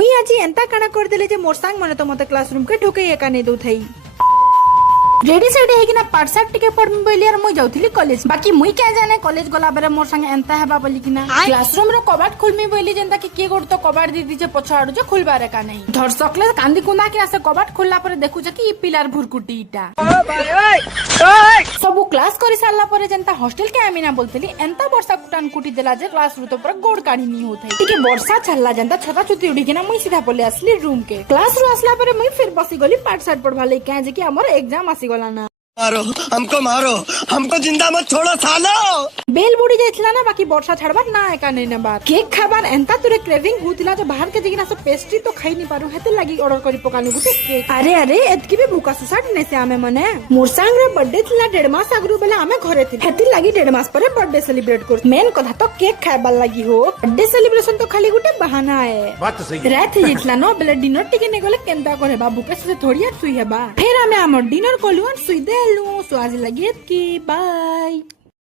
मुई आज एंता काना कर देले जे मोर सांग माने तो मते क्लासरूम के ढोके एका नै दउ थई रेडी सेडी है कि ना पाठशाठ टिके पढ़मी बोली यार मुई जाउथली कॉलेज बाकी मुई क्या जाने कॉलेज गला बेरे मोर संग एंता हेबा बोली कि ना क्लासरूम रो कबाट खुलमी बोली जेंता कि के गोड़ तो कबाट दी जे पछाडू जे खुलबारे का नहीं धर सकले कांदी कुंदा कि आसे कबाट खुलला पर देखु जे कि ई पिलर भुरकुटीटा सब क्लास करि सारला पर जेंता हॉस्टल के आमीना बोलतली एंता वर्षा कुटान कुटी देला जे क्लास रो तो पर गोड़ काढी नी होथै टिके वर्षा छल्ला जेंता छता छुती उडी के ना मुई सीधा पले असली रूम के क्लास रो असला पर मुई फिर बसी गली पाठशाठ पढ़वाले के जे कि हमर एग्जाम आसी गला ना मारो हमको जिंदा मत छोड़ो सालो बेल बुड़ी जाइतला ना बाकी वर्षा छाड़बार ना एका नै नबार केक खाबार एंता तुरे क्रेविंग हुतिला जे बाहर के जगिना सब पेस्ट्री तो खाई नि पारु हेते लागि ऑर्डर करी पकानु गुटे केक अरे एतकी भी भूका सुसाट नै से आमे मने मोर सांग रे बर्थडे थिला 1.5 मास आगरु बेला आमे घरे थि हेते लागि 1.5 मास परे बर्थडे सेलिब्रेट कर मेन कथा तो केक खाइबार लागि हो बर्थडे सेलिब्रेशन तो खाली गुटे बहाना है बात सही रात जितला न बेले डिनर टिके ने गले केंता करे बाबू के से थोड़िया सुई हेबा फिर आमे हमर डिनर कोलु सुई दे सो आज लगी बाय।